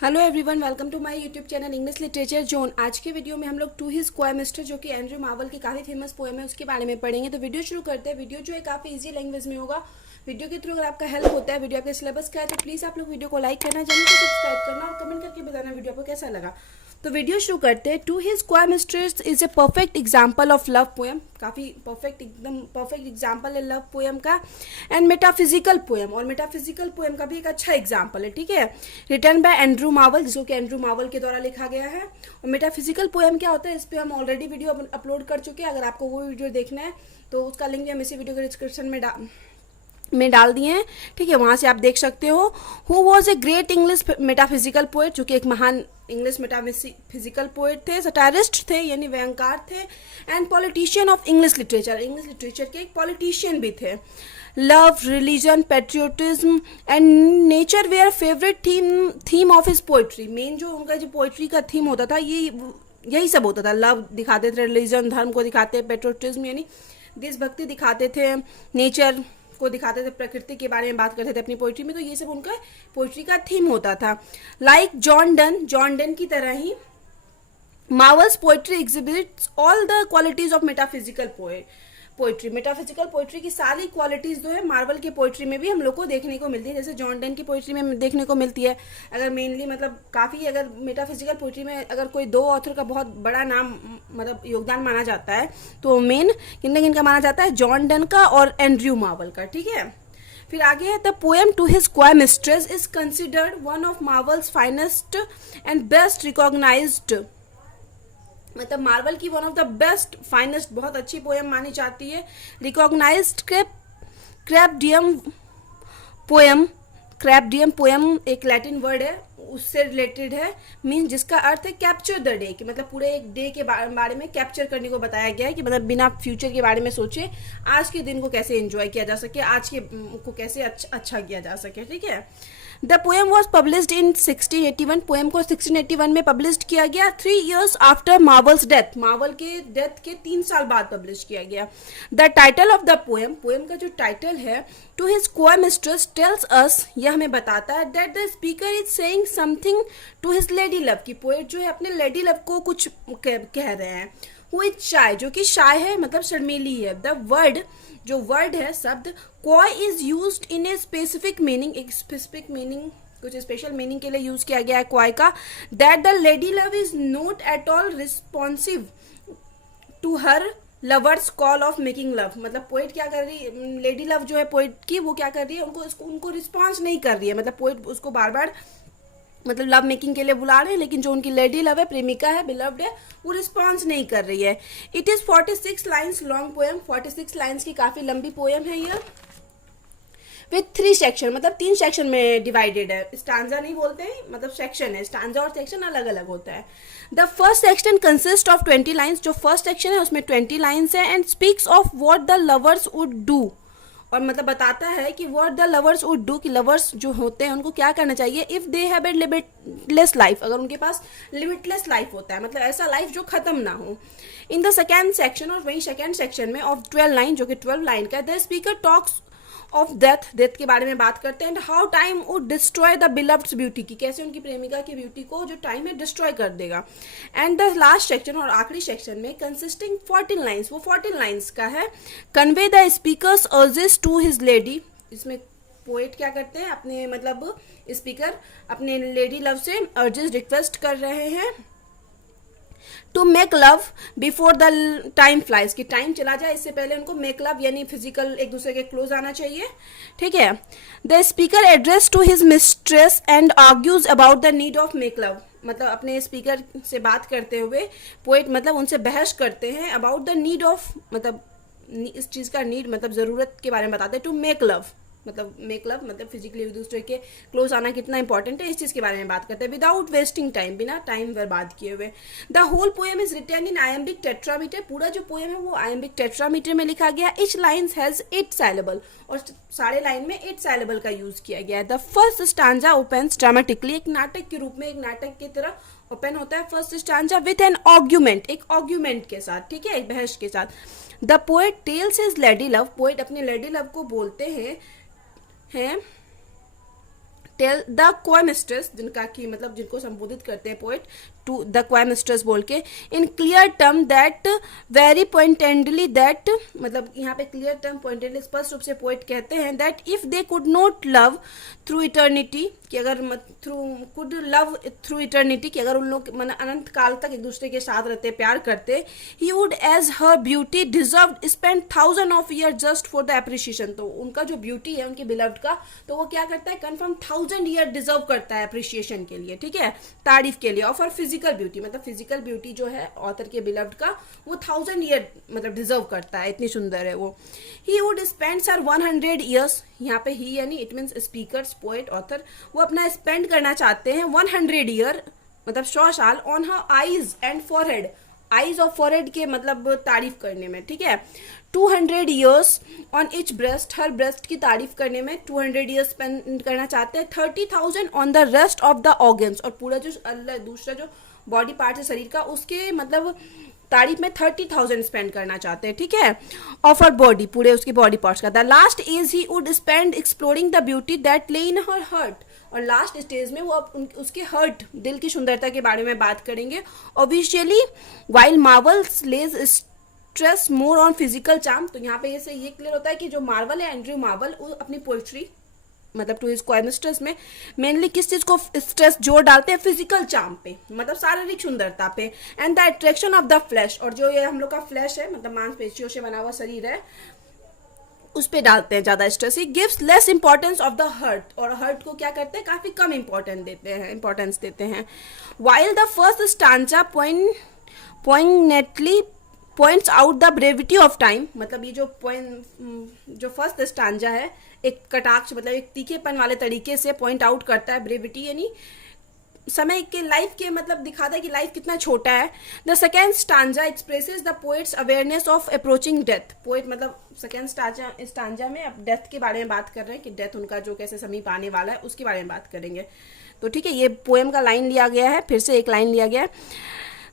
Hello everyone, welcome to my YouTube channel English literature zone. आज के video में हम लोग टू ही स्क्वायर मिस्टर जो कि एंड्रयू मार्वल की काफ़ी फेमस पोएम है उसके बारे में पढ़ेंगे। तो वीडियो शुरू करते हैं। वीडियो जो है काफ़ी इजी लैंग्वेज में होगा। वीडियो के थ्रू अगर आपका हेल्प होता है, वीडियो आपके सिलेबस का है, तो प्लीज़ आप लोग वीडियो को लाइक करना, चैनल को सब्सक्राइब करना और कमेंट करके बताना वीडियो आपको कैसा लगा। तो वीडियो शुरू करते हैं। टू ही स्क्वायर mistress is a perfect example of love poem. काफ़ी परफेक्ट, एकदम परफेक्ट एग्जाम्पल है लव पोएम का। एंड मेटाफिजिकल पोएम, और मेटाफिजिकल पोएम का भी एक अच्छा एग्जाम्पल है, ठीक है। रिटर्न बाय एंड्रू मार्वल, जिसको कि एंड्रू मार्वल के द्वारा लिखा गया है। और मेटाफिजिकल पोएम क्या होता है, इस पर हम ऑलरेडी वीडियो अपलोड कर चुके हैं। अगर आपको वो वीडियो देखना है तो उसका लिंक भी हम इसी वीडियो के डिस्क्रिप्शन में डाल दिए हैं, ठीक है, वहाँ से आप देख सकते हो। Who was a great English metaphysical poet, जो कि एक महान इंग्लिश मेटाफिजिकल पोएट थे, सटारिस्ट थे यानी व्यंगकार थे, and politician of English literature के एक पॉलिटिशियन भी थे। Love, religion, patriotism and nature were favourite theme of his poetry. Main जो उनका जो पोइट्री का थीम होता था यही सब होता था। लव दिखाते थे, रिलीजन धर्म को दिखाते, पेट्रियोटिज्म यानी देशभक्ति दिखाते थे, नेचर को दिखाते थे, प्रकृति के बारे में बात करते थे अपनी पोइट्री में। तो ये सब उनका पोइट्री का थीम होता था। लाइक जॉन डन की तरह ही Marvell's poetry exhibits all the qualities of metaphysical poetry. Metaphysical poetry की सारी क्वालिटीज जो है मार्वल की पोइट्री में भी हम लोग को देखने को मिलती है, जैसे जॉन डन की पोइट्री में देखने को मिलती है। अगर मेनली मतलब काफ़ी, अगर मेटाफिजिकल पोइट्री में अगर कोई दो ऑथर का बहुत बड़ा नाम मतलब योगदान माना जाता है तो मेन किन का माना जाता है, जॉन डन का और एंड्रयू मार्वल का, ठीक है। फिर आगे है द पोएम टू हिज स्क्वायर mistress is considered one of Marvell's finest and best recognised, मतलब मार्वल की one of the best finest बहुत अच्छी पोएम मानी जाती है। रिकॉग्नाइज्ड क्रैपडियम पोएम एक लैटिन वर्ड है, उससे रिलेटेड है। मीन जिसका अर्थ है कैप्चर द डे, कि मतलब पूरे एक डे के बारे में कैप्चर करने को बताया गया है, कि मतलब बिना फ्यूचर के बारे में सोचे आज के दिन को कैसे एंजॉय किया जा सके, आज के को कैसे अच्छा किया जा सके, ठीक है। The poem was published in 1681। Poem को 1681 में पब्लिश किया गया। 3 years after Marvell's death, Marvell के डेथ के 3 साल बाद पब्लिश किया गया। The title of the poem, poem का जो टाइटल है टू हिज स्क्वायर मिस्ट्रेस टेल्स अस, यह हमें बताता है that the speaker is saying something to his lady love, की पोएट जो है अपने लेडी लव को कुछ कह रहे हैं। हु इज शाय, जो कि शाय है मतलब शर्मीली है। द वर्ड, जो वर्ड है शब्द coy is used in a specific meaning, एक स्पेसिफिक मीनिंग कुछ स्पेशल मीनिंग के लिए यूज किया गया है क्वाय का। That the lady love is not at all responsive to her lover's call of making love, मतलब पोइट क्या कर रही है, लेडी लव जो है पोइट की, वो क्या कर रही है, उनको रिस्पॉन्स नहीं कर रही है। मतलब पोइट उसको बार बार मतलब लव मेकिंग के लिए बुला रहे हैं, लेकिन जो उनकी लेडी लव है, प्रेमिका है, बिलव्ड है, वो रिस्पॉन्स नहीं कर रही है। It is 46 lines long poem, 46 lines की काफी लंबी पोएम है यह। विथ 3 सेक्शन, मतलब 3 सेक्शन में डिवाइडेड है। स्टांजा नहीं बोलते हैं, मतलब सेक्शन है, स्टांजा और सेक्शन अलग अलग होता है। The first section consist of 20 lines, जो फर्स्ट सेक्शन है उसमें 20 लाइन्स है। And speaks of what the lovers would do, और मतलब बताता है कि what the lovers would do, कि लवर्स जो होते हैं उनको क्या करना चाहिए। If they have a limitless life, अगर उनके पास लिमिटलेस लाइफ होता है, मतलब ऐसा लाइफ जो खत्म ना हो। इन द सेकेंड सेक्शन, और वही सेकेंड सेक्शन में ऑफ 12 लाइन, जो कि 12 लाइन का, the speaker talks of death के बारे में बात करते हैं। And how time would destroy the beloved beauty, की कैसे उनकी प्रेमिका की ब्यूटी को जो टाइम है डिस्ट्रॉय कर देगा। एंड द लास्ट सेक्शन, और आखिरी सेक्शन में कंसिस्टिंग 14 लाइन्स, वो 14 लाइन्स का है। Convey the speaker's urges to his lady, इसमें पोएट क्या करते हैं, अपने मतलब स्पीकर अपने लेडी लव से अर्जेस रिक्वेस्ट कर रहे हैं to make love before the time flies, कि टाइम चला जाए इससे पहले उनको मेक लव यानी फिजिकल एक दूसरे के क्लोज आना चाहिए, ठीक है। The speaker address to his mistress and argues about the need of make love, मतलब अपने स्पीकर से बात करते हुए पोएट मतलब उनसे बहस करते हैं अबाउट द नीड ऑफ, मतलब इस चीज़ का नीड मतलब ज़रूरत के बारे में बताते हैं। टू मेक लव मतलब मेक लव मतलब फिजिकली एक दूसरे के क्लोज आना कितना इंपॉर्टेंट है, इस चीज़ के बारे में बात करते हैं। विदाउट वेस्टिंग टाइम, बिना टाइम बर्बाद किए हुए। The whole poem is written in iambic tetrameter, पूरा जो पोएम है वो आयम्बिक टेट्रामीटर में लिखा गया। ईच लाइन हैज 8 साइलेबल, और सारे लाइन में 8 साइलेबल का यूज किया गया है। The first stanza opens dramatically, एक नाटक के रूप में, एक नाटक की तरह ओपन होता है first stanza with an argument, एक आर्ग्यूमेंट के साथ, ठीक है, एक बहस के साथ। The poet tales his lady love, poet अपने लेडी लव को बोलते हैं टेल द क्वाइमिस्ट्रेस, जिनका कि मतलब जिनको संबोधित करते हैं पोएट, टू द क्वाइमिस्ट्रेस बोल के, in clear term that very pointedly that, मतलब यहाँ पे क्लियर टर्म पॉइंटेडली स्पष्ट रूप से पोएट कहते हैं that if they could not love through eternity, कि अगर through could love through eternity, कि अगर उन लोग मन अनंत काल तक एक दूसरे के साथ रहते, प्यार करते, he would as her beauty deserve spend 1000 of year just for the appreciation, तो उनका जो ब्यूटी है उनके बिलव्ड का, तो वो क्या करता है, कन्फर्म 1000 ईयर डिजर्व करता है एप्रिसिएशन के लिए, ठीक है, तारीफ के लिए। और फॉर फिजिकल ब्यूटी, मतलब फिजिकल ब्यूटी जो है ऑथर के बिलव्ड का, वो 1000 ईयर मतलब डिजर्व करता है, इतनी सुंदर है वो। He would spend sir 100 years, यहाँ पे ही यानी it means speaker, poet, author, वो अपना स्पेंड करना चाहते हैं 100 ईयर मतलब 100 साल on her eyes and forehead, eyes और फॉरहेड के मतलब तारीफ करने में, ठीक है। 200 years on etch breast, her breast की तारीफ करने में 200 ईयर्स स्पेंड करना चाहते हैं। 30,000 on the rest of the organs, और पूरा जो दूसरा जो बॉडी पार्ट है शरीर का, उसके मतलब तारीफ में 30,000 स्पेंड करना चाहते हैं, ठीक है, ऑफ हर बॉडी, पूरे उसकी बॉडी पार्ट्स का। The last is he would spend exploring the beauty that ले इन हर हर्ट, और लास्ट स्टेज में वो उसके हर्ट, दिल की सुंदरता के बारे में बात करेंगे। Obviously while Marvell's lays stress more on physical charm, तो यहाँ पे ये क्लियर होता है कि जो मार्वल है, एंड्रयू मार्वल, वो अपनी पोइट्री मतलब टू हिज क्वाइमिस्ट्रेस में मेनली किस चीज को स्ट्रेस जोर डालते हैं, फिजिकल चार्म पे, मतलब शारीरिक सुंदरता पे, and the attraction of the flash, और जो ये हम लोग का फ्लैश है मतलब मांसपेशियों से बना हुआ शरीर है, उस पे डालते हैं ज्यादा stress. He gives less importance of the hurt, और हर्ट को क्या करते हैं, काफी कम इंपॉर्टेंस देते हैं। While the first stanza poignantly points out the brevity of time, मतलब ये जो फर्स्ट स्टांजा है एक कटाक्ष मतलब एक तीखेपन वाले तरीके से पॉइंट आउट करता है, ब्रेविटी यानी समय के, लाइफ के मतलब दिखाता है कि लाइफ कितना छोटा है। The second stanza expresses the poets awareness of approaching death, poet मतलब सेकेंड स्टांजा में अब डेथ के बारे में बात कर रहे हैं कि डेथ उनका जो कैसे समीप आने वाला है उसके बारे में बात करेंगे। तो ठीक है, ये पोएम का लाइन लिया गया है, फिर से एक लाइन लिया गया है।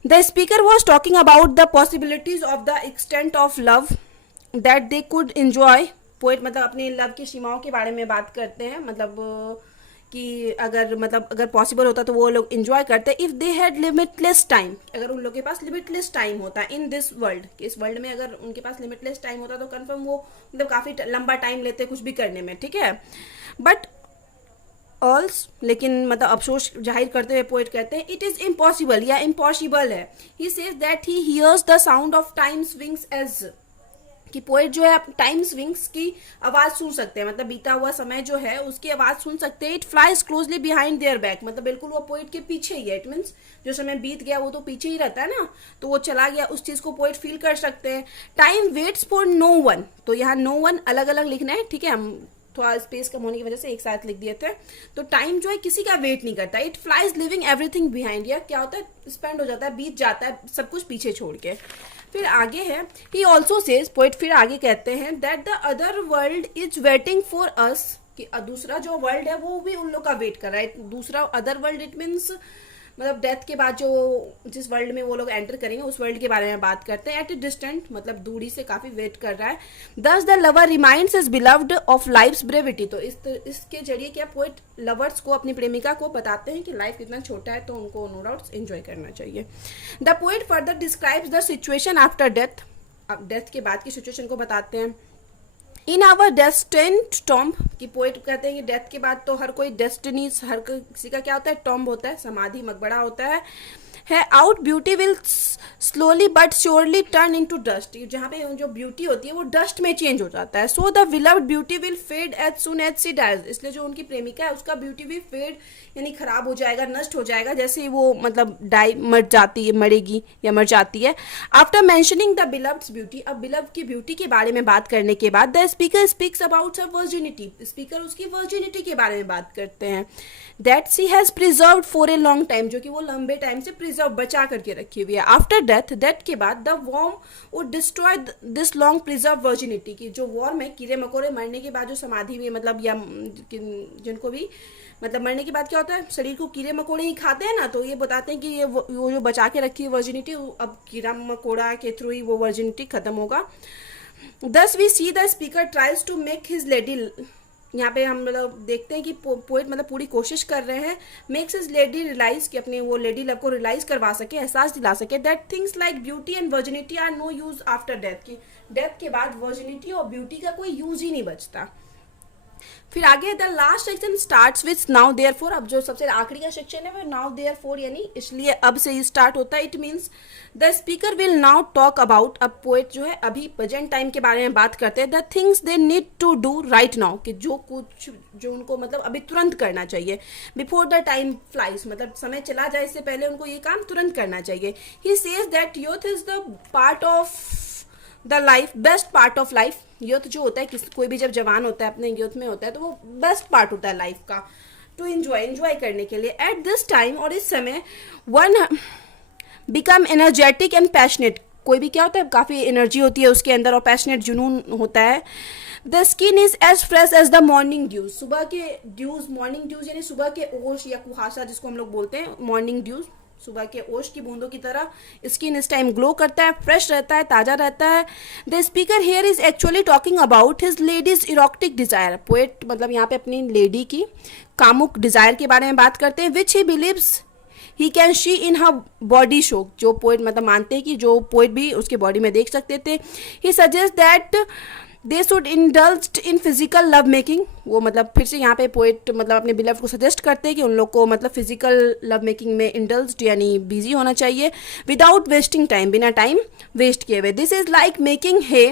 The speaker was talking about the possibilities of the extent of love that they could enjoy, poet मतलब अपने लव की सीमाओं के बारे में बात करते हैं, मतलब कि अगर पॉसिबल होता तो वो लोग एंजॉय करते, if they had limitless time, अगर उन लोगों के पास लिमिटलेस टाइम होता इन दिस वर्ल्ड, इस वर्ल्ड में अगर उनके पास लिमिटलेस टाइम होता तो कन्फर्म वो मतलब काफी लंबा टाइम लेते कुछ भी करने में, ठीक है। बट ऑल्स, लेकिन मतलब अफसोस जाहिर करते हुए पोएट कहते हैं इट इज इम्पॉसिबल, या इम्पॉसिबल है। He says that he hears the sound of time swings age, कि पोएट जो है टाइम स्विंग्स की आवाज सुन सकते हैं, मतलब बीता हुआ समय जो है उसकी आवाज सुन सकते हैं। It flies closely behind there back, मतलब बिल्कुल वो पोएट के पीछे ही है, इट मीन्स जो समय बीत गया वो तो पीछे ही रहता है ना, तो वो चला गया, उस चीज को पोएट फील कर सकते हैं। Time waits for no one, तो यहाँ नो वन अलग अलग लिखना है, ठीक है, हम थोड़ा स्पेस कम होने की वजह से एक साथ लिख दिए थे। तो टाइम जो है किसी का वेट नहीं करता, it flies living everything behind, या क्या होता है, स्पेंड हो जाता है, बीत जाता है सब कुछ पीछे छोड़ के। फिर आगे है, ही ऑल्सो सेज, पोएट फिर आगे कहते हैं that the other world is waiting for us, कि दूसरा जो वर्ल्ड है वो भी उन लोग का वेट कर रहा है। दूसरा अदर वर्ल्ड इट मीन्स मतलब डेथ के बाद जो जिस वर्ल्ड में वो लोग एंटर करेंगे उस वर्ल्ड के बारे में बात करते हैं। एट ए डिस्टेंट मतलब दूरी से काफी वेट कर रहा है। Thus the lover reminds his beloved of life's brevity, तो इसके जरिए क्या पोएट लवर्स को, अपनी प्रेमिका को बताते हैं कि लाइफ कितना छोटा है, तो उनको नो डाउट एंजॉय करना चाहिए। The poet further describes the situation after death, अब डेथ के बाद की सिचुएशन को बताते हैं। इन आवर डेस्टिन्ड टॉम्ब, कि पोएट कहते हैं कि डेथ के बाद तो हर कोई डेस्टिनी, हर किसी का क्या होता है, टॉम्ब होता है, समाधि मकबरा होता है। Out beauty will slowly but surely turn into dust, जहाँ पे जो ब्यूटी होती है वो डस्ट में चेंज हो जाता है। So the beloved beauty will fade as soon as she dies, इसलिए जो उनकी प्रेमिका है उसका ब्यूटी भी फेड यानी खराब हो जाएगा, नष्ट हो जाएगा, जैसे वो मतलब मरेगी या मर जाती है। After mentioning the beloved's beauty, अब बिलव्ड की ब्यूटी के बारे में बात करने के बाद the speaker speaks about her virginity, speaker उसकी वर्जिनिटी के बारे में बात करते हैं। That she has preserved for a long time, जो कि वो लंबे टाइम से प्रिजर्व बचा करके रखी हुई है। आफ्टर डेथ, डेथ के बाद the worm would destroy this long preserve virginity, की जो वॉर्म है, कीड़े मकोड़े मरने के बाद जो समाधि में मतलब या जिनको भी मतलब मरने के बाद क्या होता है, शरीर को कीड़े मकोड़े ही खाते हैं ना, तो ये बताते हैं कि ये वो जो बचा के रखी है वर्जिनिटी, अब कीड़ा मकोड़ा के थ्रू ही वो वर्जिनिटी खत्म होगा। Thus we see the speaker tries to make his lady यहाँ पे हम मतलब देखते हैं कि पोएट मतलब पूरी कोशिश कर रहे हैं मेक्स हिज लेडी रियलाइज कि अपने वो लेडी लव को रियलाइज करवा सके, एहसास दिला सके that things like beauty and virginity are no use after death, की डेथ के बाद वर्जिनिटी और ब्यूटी का कोई यूज ही नहीं बचता। फिर आगे the last section starts with now therefore. अब जो सबसे आखिरी का सेक्शन है वो नाउ देयर फोर यानी इसलिए अब से ही स्टार्ट होता है। It means the speaker will now talk about, अब पोएट जो है अभी प्रेजेंट टाइम के बारे में बात करते हैं, the things they need to do right now, कि जो कुछ जो उनको मतलब अभी तुरंत करना चाहिए, बिफोर द टाइम फ्लाइज, मतलब समय चला जाए इससे पहले उनको ये काम तुरंत करना चाहिए। ही says that youth is the part of the life, best part of life. Youth जो होता है किसी कोई भी जब जवान होता है अपने यूथ में होता है तो वो बेस्ट पार्ट होता है लाइफ का, टू एंजॉय करने के लिए। एट दिस टाइम, और इस समय, one become energetic and passionate, कोई भी क्या होता है काफ़ी एनर्जी होती है उसके अंदर और पैशनेट जुनून होता है। The skin is as fresh as the morning dews, सुबह के ड्यूज, मॉर्निंग ड्यूज यानी सुबह के ओश या कुहासा जिसको हम लोग बोलते हैं, मॉर्निंग ड्यूज, सुबह के ओश की बूंदों की तरह स्किन इस टाइम ग्लो करता है, फ्रेश रहता है, ताज़ा रहता है। The speaker here is actually talking about his lady's erotic desire, poet मतलब यहाँ पे अपनी लेडी की कामुक डिजायर के बारे में बात करते हैं, which he believes he can see in her body show, जो पोएट मतलब मानते हैं कि जो पोएट भी उसके बॉडी में देख सकते थे। He suggest that they should indulge in physical love making, वो मतलब फिर से यहाँ पे पोएट मतलब अपने बिलव को सजेस्ट करते हैं कि उन लोग को मतलब फिजिकल लव मेकिंग में इंडल्ज यानी बिजी होना चाहिए, विदाउट वेस्टिंग टाइम, बिना टाइम वेस्ट किए हुए। दिस इज लाइक मेकिंग हे,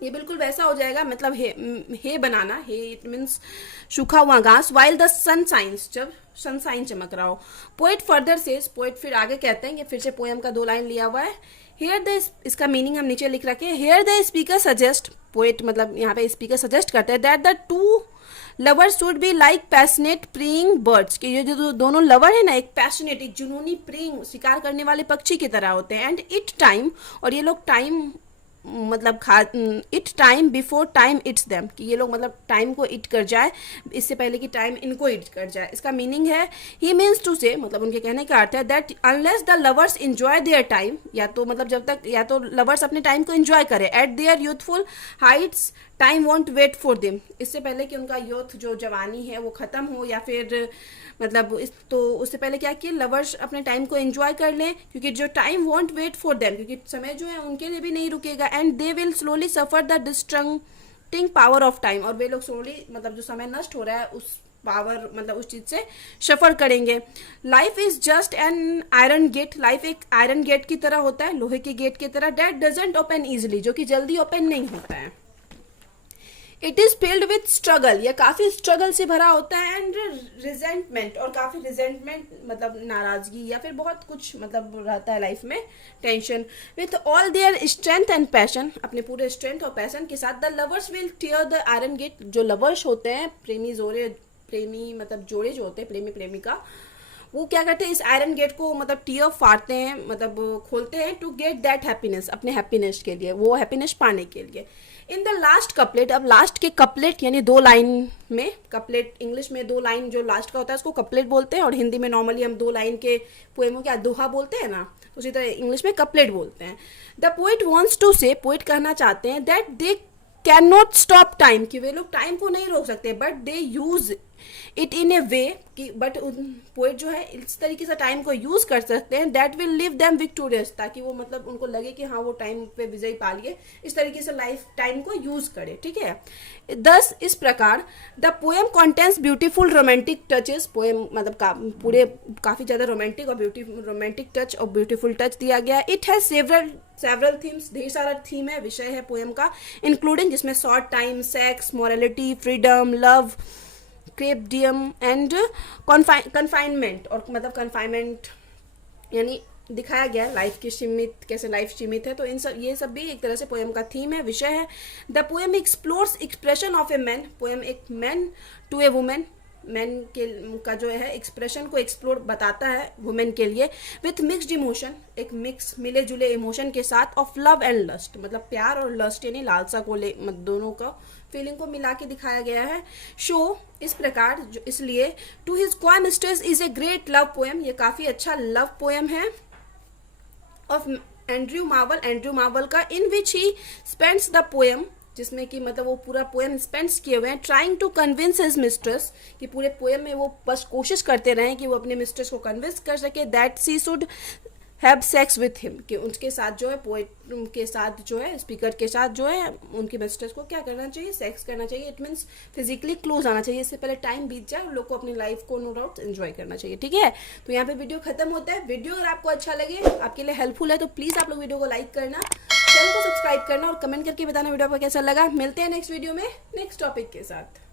ये बिल्कुल वैसा हो जाएगा मतलब हे बनाना, हे इट मीन्स सूखा हुआ घास, वाइल द सन साइंस, जब सनसाइन चमक रहा हो। पोएट फर्दर सेज, पोएट फिर आगे कहते हैं कि फिर से पोएम का 2 लाइन लिया हुआ है। हेयर द, इसका मीनिंग हम नीचे लिख रखे हैं। Here the speaker suggest, poet मतलब यहाँ पे स्पीकर सजेस्ट करते हैं that the two lovers should be like passionate preying birds, कि ये जो दोनों लवर है ना एक पैशनेट, एक जुनूनी प्रेइंग, शिकार करने वाले पक्षी की तरह होते हैं। एंड इट टाइम, और ये लोग टाइम मतलब it time before time it's them, कि ये लोग मतलब टाइम को इट कर जाए इससे पहले कि टाइम इनको इट कर जाए। इसका मीनिंग है ही मीन्स टू से, मतलब उनके कहने का अर्थ है that unless the lovers enjoy their time, या तो मतलब जब तक या तो लवर्स अपने टाइम को एंजॉय करें at their youthful heights, time won't wait for them, इससे पहले कि उनका यूथ जो जवानी है वो ख़त्म हो, या फिर मतलब इस तो उससे पहले क्या कि लवर्स अपने टाइम को एंजॉय कर लें, क्योंकि जो time won't wait for them, क्योंकि समय जो है उनके लिए भी नहीं रुकेगा। And they will slowly suffer the destructing power of time, और वे लोग स्लोली मतलब जो समय नष्ट हो रहा है उस पावर मतलब उस चीज़ से सफ़र करेंगे। Life is just an iron gate, life एक आयरन गेट की तरह होता है, लोहे के गेट की तरह, डेट डजेंट ओपन ईजिली, जो कि जल्दी ओपन नहीं होता है। It is filled with struggle, यह काफी स्ट्रगल से भरा होता है, एंड रिजेंटमेंट, और काफी रिजेंटमेंट मतलब नाराजगी या फिर बहुत कुछ मतलब रहता है लाइफ में, tension. With all their strength and passion, अपने पूरे स्ट्रेंथ और पैशन के साथ, the lovers will tear the iron gate, जो लवर्स होते हैं प्रेमी मतलब जोड़े जो होते हैं प्रेमी प्रेमिका, वो क्या करते हैं इस आयरन गेट को मतलब टीयर फाड़ते हैं, मतलब खोलते हैं, टू गेट दैट हैप्पीनेस, अपने हैप्पीनेस के लिए, वो हैप्पीनेस पाने के लिए। इन द लास्ट कपलेट, अब लास्ट के कपलेट यानी 2 लाइन में, कपलेट इंग्लिश में 2 लाइन जो लास्ट का होता है उसको कपलेट बोलते हैं, और हिंदी में नॉर्मली हम 2 लाइन के पोएमों क्या दोहा बोलते हैं ना, उसी तरह इंग्लिश में कपलेट बोलते हैं। The poet wants to say, poet कहना चाहते हैं that they can not stop time, कि वे लोग टाइम को नहीं रोक सकते, but they use it in a way, कि बट पोएट जो है इस तरीके से टाइम को यूज कर सकते हैं that will live them victorious, ताकि वो मतलब उनको लगे कि हाँ वो टाइम पे विजयी पा लिए, इस तरीके से लाइफ टाइम को यूज करे, ठीक है। दस इस प्रकार the poem contains beautiful romantic touches, poem मतलब पूरे काफी ज्यादा रोमांटिक और रोमांटिक टच और ब्यूटीफुल टच दिया गया है। इट हैज सेवरल थीम्स, ढेर सारा थीम है, विषय है पोएम का, इंक्लूडिंग जिसमें short time, sex, morality, freedom, love, carpe diem and confinement, और मतलब कन्फाइनमेंट यानी दिखाया गया लाइफ की सीमित, कैसे लाइफ सीमित है, तो इन सब ये सब भी एक तरह से पोएम का थीम है, विषय है। The poem explores expression of a man, poem एक man to a woman, man के का जो है एक्सप्रेशन को एक्सप्लोर बताता है वुमेन के लिए, विथ मिक्सड इमोशन, एक मिक्स मिले जुले इमोशन के साथ, ऑफ लव एंड लस्ट, मतलब प्यार और लस्ट यानी लालसा को ले दोनों का फीलिंग को मिला के दिखाया गया है। शो इस प्रकार जो इसलिए to his coy mistress is a great love poem, ये काफी अच्छा लव पोएम है, ऑफ एंड्रयू मार्वल का, in which he spends the poem जिसमें कि मतलब वो पूरा पोएम स्पेंड्स किए हुए हैं trying to convince his mistress, कि पूरे पोएम में वो बस कोशिश करते रहे कि वो अपने मिस्ट्रेस को कन्विंस कर सके that she should have sex with him, कि उनके साथ जो है पोएट के साथ जो है स्पीकर के साथ जो है उनकी मिस्ट्रेस को क्या करना चाहिए, सेक्स करना चाहिए। इट मीन्स फिजिकली क्लोज आना चाहिए, इससे पहले टाइम बीत जाए, लोग को अपनी लाइफ को नो डाउट एंजॉय करना चाहिए। ठीक है, तो यहाँ पे वीडियो खत्म होता है। वीडियो अगर आपको अच्छा लगे, आपके लिए हेल्पफुल है, तो प्लीज़ आप लोग वीडियो को लाइक करना, चैनल को सब्सक्राइब करना और कमेंट करके बताना वीडियो आपको कैसा लगा। मिलते हैं नेक्स्ट वीडियो में नेक्स्ट टॉपिक के साथ।